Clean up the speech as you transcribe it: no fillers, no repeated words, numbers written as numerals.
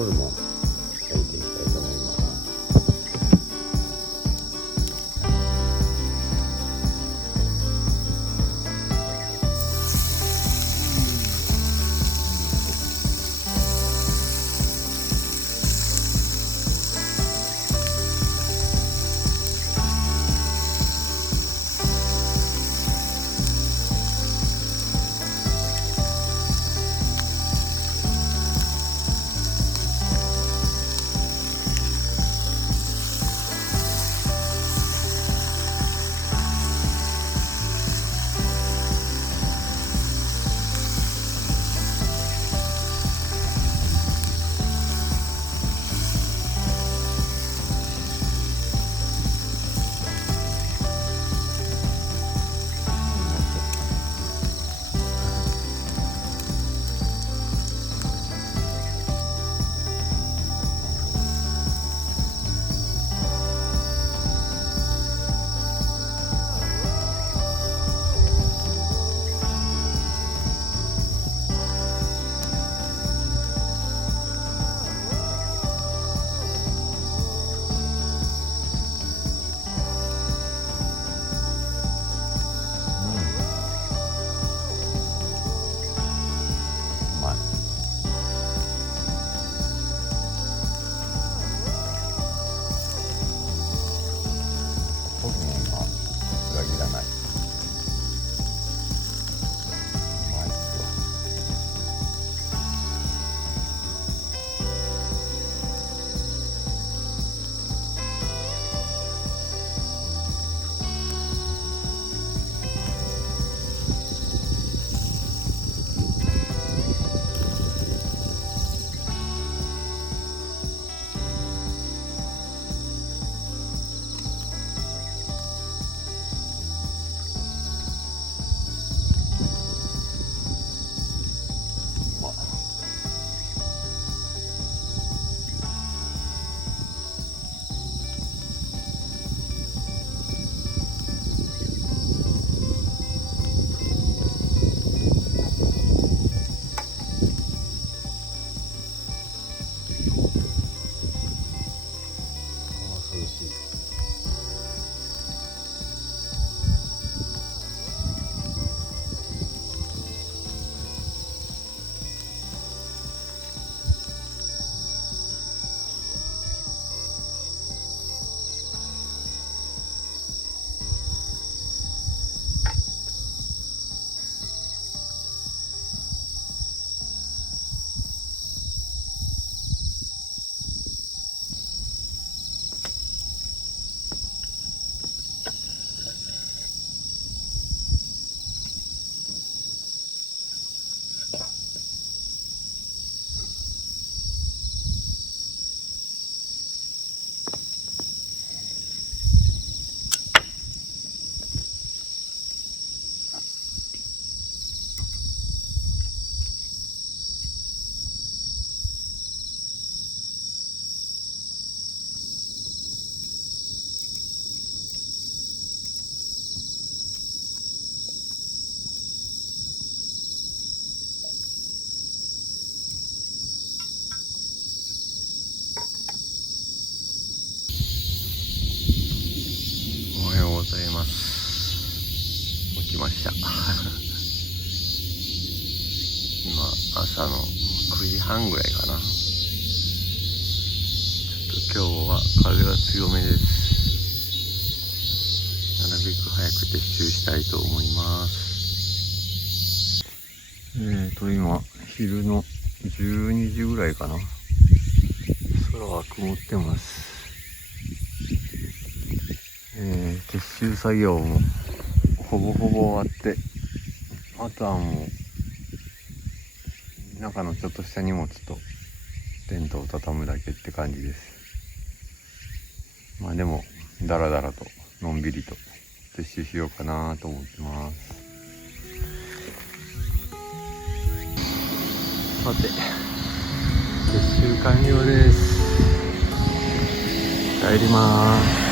ホルモン焼いていきたいと思います。ホルモンは裏切らない。うまいっすわ。涼しい。おはようございます。起きました。今朝の9時半ぐらいかな。ちょっと今日は風が強めです。なるべく早く撤収したいと思います。今昼の12時ぐらいかな。空は曇ってます。撤収作業もほぼほぼ終わって、あとはもう中のちょっとした荷物とテントを畳むだけって感じです。まあでもだらだらとのんびりと撤収しようかなと思ってます。さて撤収完了です。帰ります。